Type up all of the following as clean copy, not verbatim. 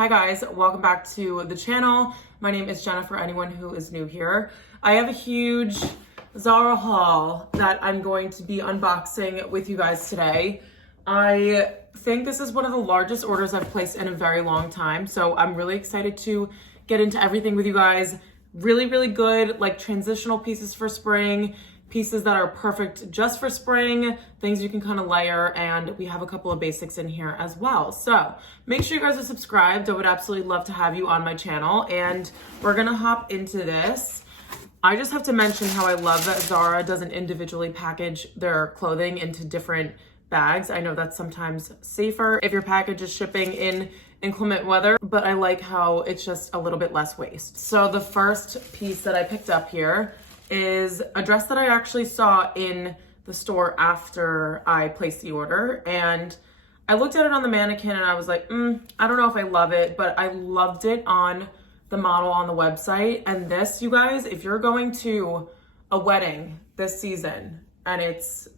Hi guys, welcome back to the channel. My name is Jenna for anyone who is new here. I have a huge Zara haul that I'm going to be unboxing with you guys today. I think this is one of the largest orders I've placed in a very long time, so I'm really excited to get into everything with you guys. Really good, like transitional pieces for spring, pieces that are perfect just for spring, things you can kind of layer, and we have a couple of basics in here as well. So make sure you guys are subscribed. I would absolutely love to have you on my channel, and we're gonna hop into this. I just have to mention how I love that Zara doesn't individually package their clothing into different bags. I know that's sometimes safer if your package is shipping in inclement weather, but I like how it's just a little bit less waste. So the first piece that I picked up here is a dress that I actually saw in the store after I placed the order, and I looked at it on the mannequin and I was like, I don't know if I love it, but I loved it on the model on the website. And this, you guys, if you're going to a wedding this season and it's,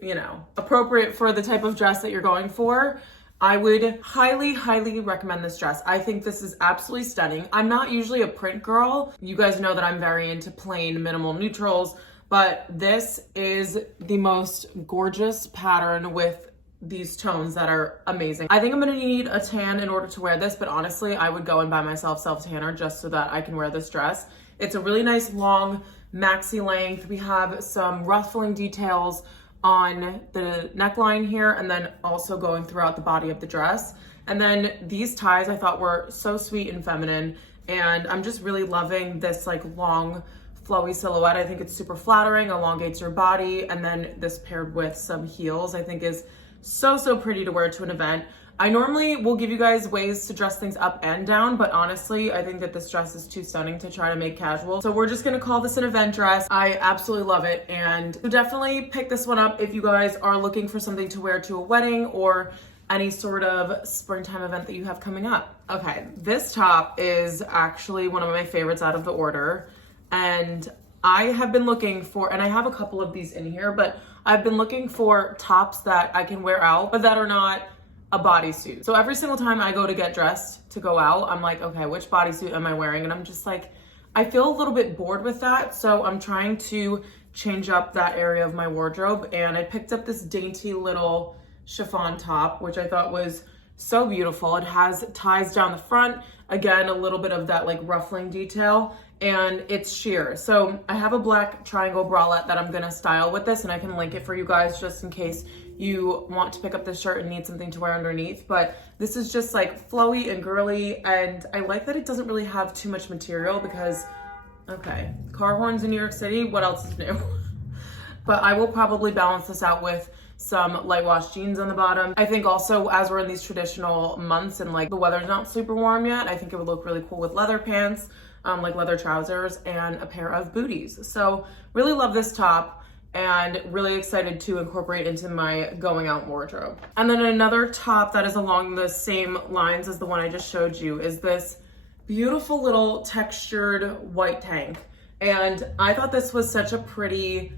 you know, appropriate for the type of dress that you're going for, I would highly recommend this dress. I think this is absolutely stunning. I'm not usually a print girl. You guys know that I'm very into plain minimal neutrals, but this is the most gorgeous pattern with these tones that are amazing. I think I'm gonna need a tan in order to wear this, but honestly, I would go and buy myself self-tanner just so that I can wear this dress. It's a really nice long maxi length. We have some ruffling details on the neckline here, and then also going throughout the body of the dress. And then these ties I thought were so sweet and feminine, and I'm just really loving this like long flowy silhouette. I think it's super flattering, elongates your body, and then this paired with some heels I think is so pretty to wear to an event. I normally will give you guys ways to dress things up and down, but honestly, I think that this dress is too stunning to try to make casual. So we're just gonna call this an event dress. I absolutely love it, and definitely pick this one up if you guys are looking for something to wear to a wedding or any sort of springtime event that you have coming up. Okay, this top is actually one of my favorites out of the order, and I have been looking for, and I have a couple of these in here, but I've been looking for tops that I can wear out, but that are not a bodysuit. So every single time I go to get dressed to go out, I'm like, okay, which bodysuit am I wearing? And I'm just like, I feel a little bit bored with that. So I'm trying to change up that area of my wardrobe. And I picked up this dainty little chiffon top, which I thought was so beautiful. It has ties down the front. Again, a little bit of that like ruffling detail, and it's sheer. So I have a black triangle bralette that I'm gonna style with this, and I can link it for you guys just in case you want to pick up this shirt and need something to wear underneath. But this is just like flowy and girly, and I like that it doesn't really have too much material because, okay, car horns in New York City, what else is new? But I will probably balance this out with some light wash jeans on the bottom. I think also as we're in these traditional months and like the weather's not super warm yet, I think it would look really cool with leather pants, like leather trousers, and a pair of booties. So really love this top, and really excited to incorporate into my going out wardrobe. And then another top that is along the same lines as the one I just showed you is this beautiful little textured white tank. And I thought this was such a pretty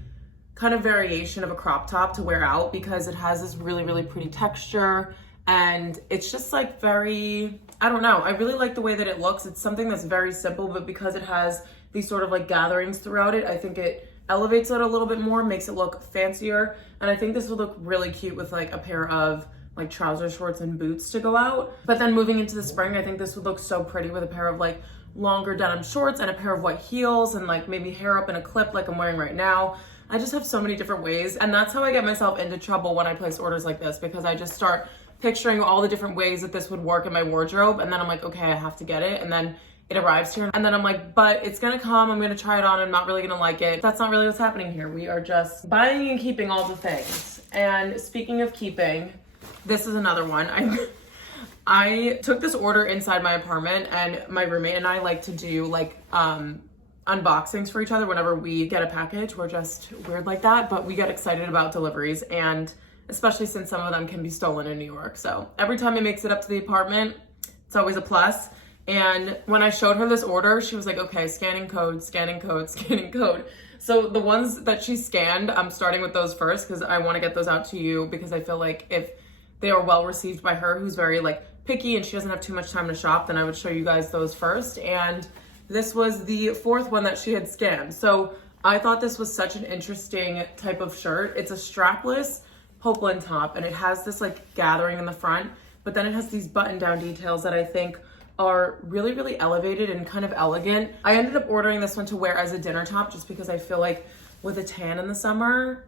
kind of variation of a crop top to wear out because it has this really pretty texture, and it's just like very, I don't know, I really like the way that it looks. It's something that's very simple, but because it has these sort of like gatherings throughout it, I think it elevates it a little bit more, makes it look fancier. And I think this would look really cute with like a pair of like trouser shorts and boots to go out. But then moving into the spring, I think this would look so pretty with a pair of like longer denim shorts and a pair of white heels and like maybe hair up in a clip like I'm wearing right now. I just have so many different ways, and that's how I get myself into trouble when I place orders like this, because I just start picturing all the different ways that this would work in my wardrobe, and then I'm like, okay, I have to get it, and then it arrives here, and then I'm like, but it's gonna come, I'm gonna try it on, I'm not really gonna like it. That's not really what's happening here. We are just buying and keeping all the things. And speaking of keeping, this is another one. I took this order inside my apartment, and my roommate and I like to do like unboxings for each other whenever we get a package. We're just weird like that, but we get excited about deliveries, and especially since some of them can be stolen in New York. So every time it makes it up to the apartment, it's always a plus. And when I showed her this order, she was like, okay, scanning code, scanning code, scanning code. So the ones that she scanned, I'm starting with those first because I want to get those out to you, because I feel like if they are well received by her, who's very like picky and she doesn't have too much time to shop, then I would show you guys those first. And this was the fourth one that she had scanned. So I thought this was such an interesting type of shirt. It's a strapless poplin top and it has this like gathering in the front, but then it has these button down details that I think are really, really elevated and kind of elegant. I ended up ordering this one to wear as a dinner top just because I feel like with a tan in the summer,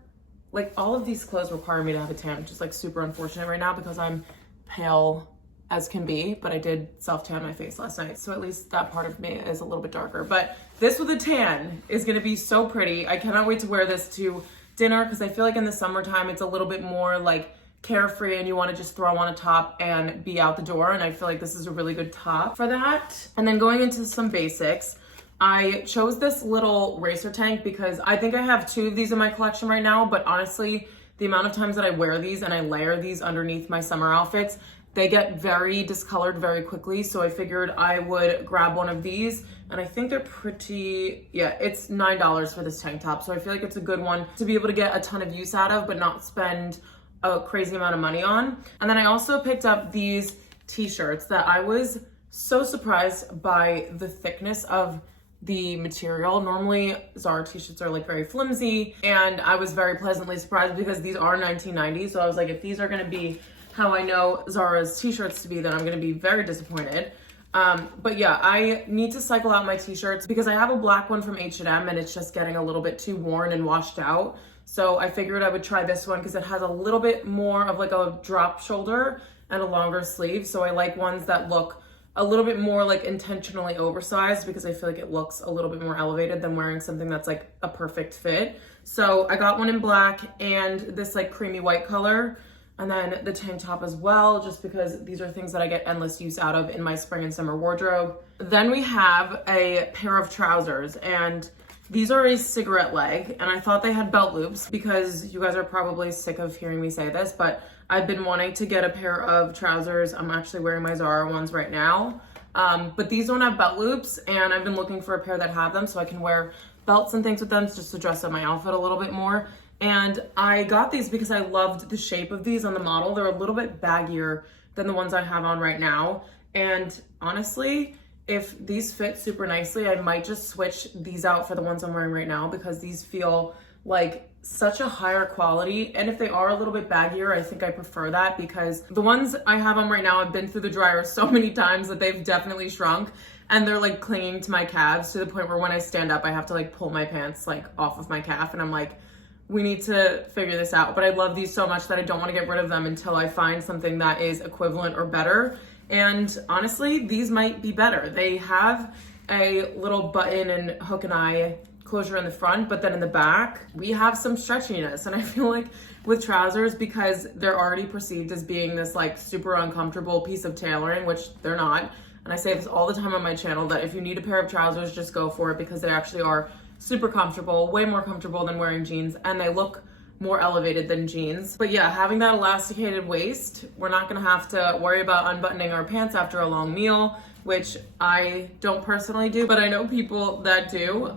like all of these clothes require me to have a tan, which is like super unfortunate right now because I'm pale as can be, but I did self-tan my face last night. So at least that part of me is a little bit darker. But this with a tan is gonna be so pretty. I cannot wait to wear this to dinner because I feel like in the summertime, it's a little bit more like carefree and you wanna just throw on a top and be out the door. And I feel like this is a really good top for that. And then going into some basics, I chose this little racer tank because I think I have 2 of these in my collection right now, but honestly, the amount of times that I wear these and I layer these underneath my summer outfits, they get very discolored very quickly. So I figured I would grab one of these and I think they're pretty, yeah, it's $9 for this tank top. So I feel like it's a good one to be able to get a ton of use out of, but not spend a crazy amount of money on. And then I also picked up these t-shirts that I was so surprised by the thickness of the material. Normally Zara t-shirts are like very flimsy and I was very pleasantly surprised because these are 1990. So I was like, if these are gonna be how I know Zara's t-shirts to be, then I'm gonna be very disappointed. But yeah, I need to cycle out my t-shirts because I have a black one from H&M and it's just getting a little bit too worn and washed out. So I figured I would try this one because it has a little bit more of like a drop shoulder and a longer sleeve. So I like ones that look a little bit more like intentionally oversized because I feel like it looks a little bit more elevated than wearing something that's like a perfect fit. So I got one in black and this like creamy white color. And then the tank top as well, just because these are things that I get endless use out of in my spring and summer wardrobe. Then we have a pair of trousers and these are a cigarette leg and I thought they had belt loops because you guys are probably sick of hearing me say this, but I've been wanting to get a pair of trousers. I'm actually wearing my Zara ones right now. But these don't have belt loops and I've been looking for a pair that have them so I can wear belts and things with them just to dress up my outfit a little bit more. And I got these because I loved the shape of these on the model. They're a little bit baggier than the ones I have on right now. And honestly, if these fit super nicely, I might just switch these out for the ones I'm wearing right now because these feel like such a higher quality. And if they are a little bit baggier, I think I prefer that because the ones I have on right now, I've been through the dryer so many times that they've definitely shrunk and they're like clinging to my calves to the point where when I stand up, I have to like pull my pants like off of my calf and I'm like, we need to figure this out. But I love these so much that I don't want to get rid of them until I find something that is equivalent or better. And honestly, these might be better. They have a little button and hook and eye closure in the front, but then in the back, we have some stretchiness. And I feel like with trousers, because they're already perceived as being this like super uncomfortable piece of tailoring, which they're not. And I say this all the time on my channel that if you need a pair of trousers, just go for it because they actually are super comfortable, way more comfortable than wearing jeans, and they look more elevated than jeans. But yeah, having that elasticated waist, we're not gonna have to worry about unbuttoning our pants after a long meal, which I don't personally do, but I know people that do.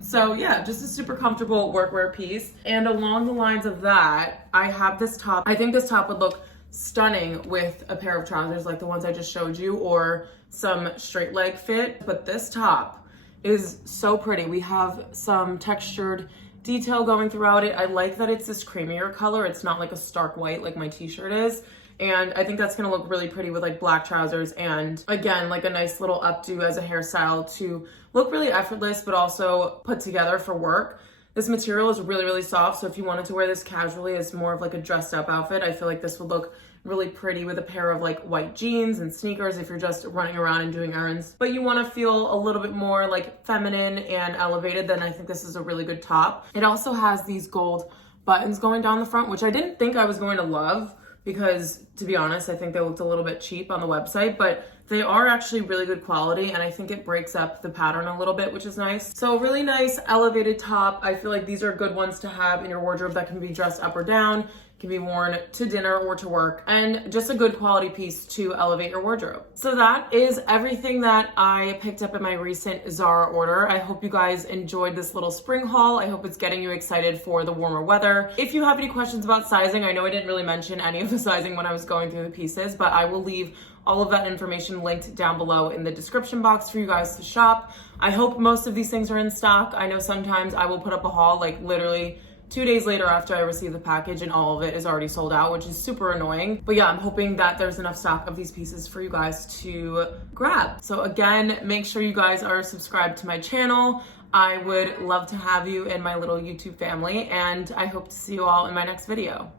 So yeah, just a super comfortable workwear piece. And along the lines of that, I have this top. I think this top would look stunning with a pair of trousers like the ones I just showed you or some straight leg fit, but this top is so pretty. We have some textured detail going throughout it. I like that it's this creamier color. It's not like a stark white like my t-shirt is. And I think that's gonna look really pretty with like black trousers and again, like a nice little updo as a hairstyle to look really effortless, but also put together for work. This material is really, really soft. So if you wanted to wear this casually as more of like a dressed up outfit, I feel like this would look really pretty with a pair of like white jeans and sneakers if you're just running around and doing errands. But you want to feel a little bit more like feminine and elevated, then I think this is a really good top. It also has these gold buttons going down the front, which I didn't think I was going to love because, to be honest, I think they looked a little bit cheap on the website, but they are actually really good quality and I think it breaks up the pattern a little bit, which is nice. So really nice elevated top. I feel like these are good ones to have in your wardrobe that can be dressed up or down, can be worn to dinner or to work, and just a good quality piece to elevate your wardrobe. So that is everything that I picked up in my recent Zara order. I hope you guys enjoyed this little spring haul. I hope it's getting you excited for the warmer weather. If you have any questions about sizing, I know I didn't really mention any of the sizing when I was going through the pieces, but I will leave All of that information linked down below in the description box for you guys to shop. I hope most of these things are in stock. I know sometimes I will put up a haul like literally 2 days later after I receive the package and all of it is already sold out, which is super annoying. But yeah, I'm hoping that there's enough stock of these pieces for you guys to grab. So again, make sure you guys are subscribed to my channel. I would love to have you in my little YouTube family, and I hope to see you all in my next video.